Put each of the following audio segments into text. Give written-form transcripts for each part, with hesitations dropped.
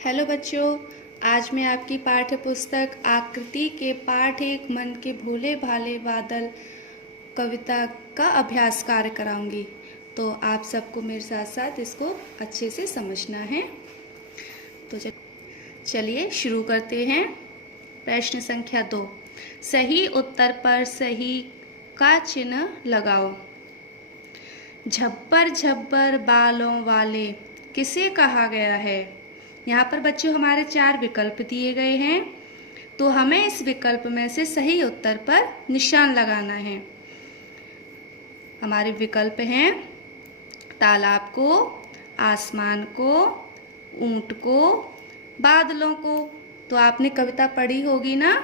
Hello बच्चों, आज मैं आपकी पाठ्य पुस्तक आकृति के पाठ एक मन के भोले भाले बादल कविता का अभ्यास कार्य कराऊंगी। तो आप सबको मेरे साथ साथ इसको अच्छे से समझना है। तो चलिए शुरू करते हैं। प्रश्न संख्या 2, सही उत्तर पर सही का चिन्ह लगाओ। झब्बर झब्बर बालों वाले किसे कहा गया है? यहाँ पर बच्चों हमारे 4 विकल्प दिए गए हैं, तो हमें इस विकल्प में से सही उत्तर पर निशान लगाना है। हमारे विकल्प हैं तालाब को, आसमान को, ऊंट को, बादलों को। तो आपने कविता पढ़ी होगी ना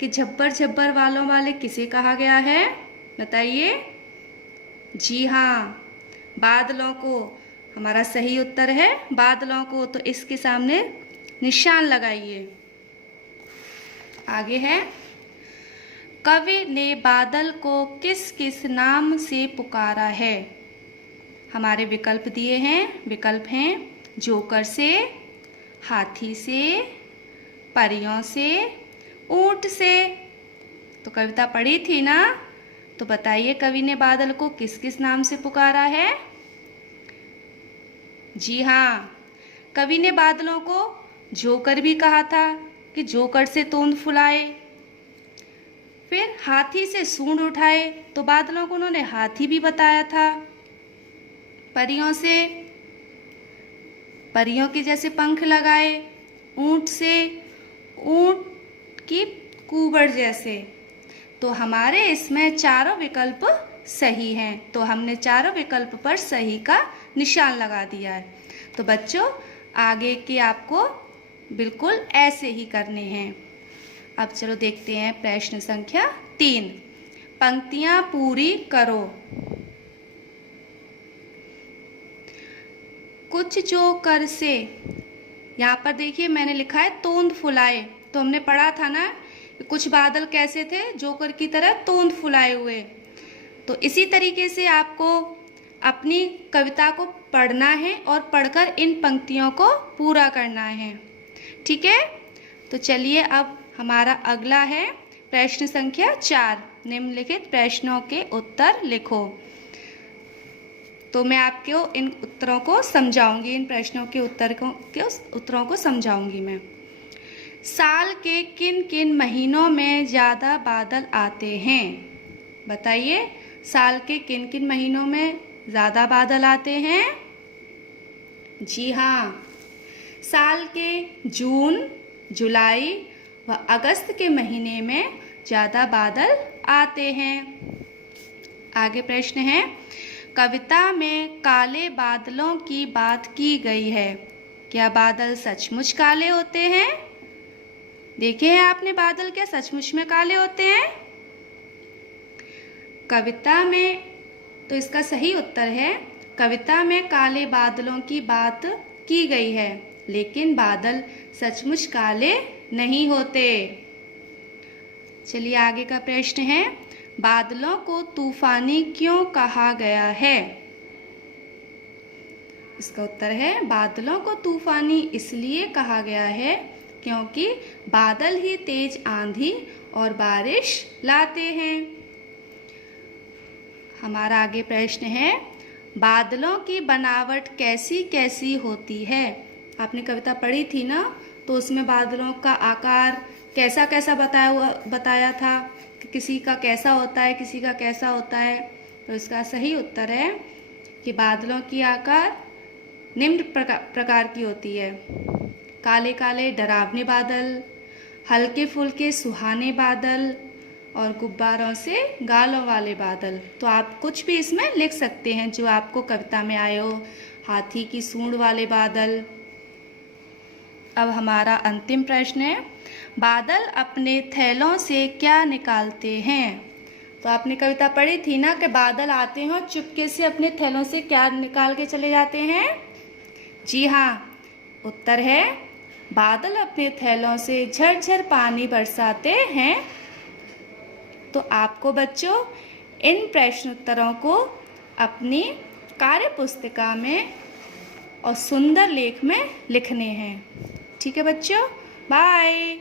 कि झब्बर झब्बर बालों वाले किसे कहा गया है, बताइए। जी हाँ, बादलों को। हमारा सही उत्तर है बादलों को, तो इसके सामने निशान लगाइए। आगे है, कवि ने बादल को किस किस नाम से पुकारा है? हमारे विकल्प दिए हैं। विकल्प हैं जोकर से, हाथी से, परियों से, ऊंट से। तो कविता पढ़ी थी ना, तो बताइए कवि ने बादल को किस किस नाम से पुकारा है? जी हाँ, कवि ने बादलों को जोकर भी कहा था कि जोकर से तोंद फुलाए। फिर हाथी से सूंड उठाए, तो बादलों को उन्होंने हाथी भी बताया था। परियों से, परियों के जैसे पंख लगाए। ऊंट से, ऊंट की कूबड़ जैसे। तो हमारे इसमें चारों विकल्प सही हैं, तो हमने चारों विकल्प पर सही का निशान लगा दिया है। तो बच्चों आगे के आपको बिल्कुल ऐसे ही करने हैं। अब चलो देखते हैं प्रश्न संख्या 3, पंक्तियां पूरी करो। कुछ जो कर से, यहाँ पर देखिए मैंने लिखा है तोंद फुलाए। तो हमने पढ़ा था ना कुछ बादल कैसे थे, जोकर की तरह तोंद फुलाए हुए। तो इसी तरीके से आपको अपनी कविता को पढ़ना है और पढ़कर इन पंक्तियों को पूरा करना है, ठीक है। तो चलिए अब हमारा अगला है प्रश्न संख्या 4, निम्नलिखित प्रश्नों के उत्तर लिखो। तो मैं आपको इन उत्तरों को समझाऊंगी, इन प्रश्नों के उत्तरों को समझाऊंगी मैं। साल के किन किन महीनों में ज़्यादा बादल आते हैं? बताइए, साल के किन किन महीनों में ज़्यादा बादल आते हैं? जी हाँ, साल के जून, जुलाई व अगस्त के महीने में ज़्यादा बादल आते हैं। आगे प्रश्न है, कविता में काले बादलों की बात की गई है। क्या बादल सचमुच काले होते हैं? देखे हैं आपने बादल क्या सचमुच में काले होते हैं? कविता में, तो इसका सही उत्तर है कविता में काले बादलों की बात की गई है, लेकिन बादल सचमुच काले नहीं होते। चलिए आगे का प्रश्न है, बादलों को तूफानी क्यों कहा गया है? इसका उत्तर है बादलों को तूफानी इसलिए कहा गया है क्योंकि बादल ही तेज आंधी और बारिश लाते हैं। हमारा आगे प्रश्न है, बादलों की बनावट कैसी कैसी होती है? आपने कविता पढ़ी थी ना, तो उसमें बादलों का आकार कैसा कैसा बताया था कि किसी का कैसा होता है, किसी का कैसा होता है। तो इसका सही उत्तर है कि बादलों की आकार निम्न प्रकार की होती है। काले काले डरावने बादल, हल्के फुल्के सुहाने बादल और गुब्बारों से गालों वाले बादल। तो आप कुछ भी इसमें लिख सकते हैं जो आपको कविता में आए हो। हाथी की सूंड वाले बादल। अब हमारा अंतिम प्रश्न है, बादल अपने थैलों से क्या निकालते हैं? तो आपने कविता पढ़ी थी ना कि बादल आते हैं और चुपके से अपने थैलों से क्या निकाल के चले जाते हैं? जी हाँ, उत्तर है बादल अपने थैलों से झरझर पानी बरसाते हैं। तो आपको बच्चों इन प्रश्न उत्तरों को अपनी कार्य पुस्तिका में और सुंदर लेख में लिखने हैं। ठीक है बच्चों, बाय।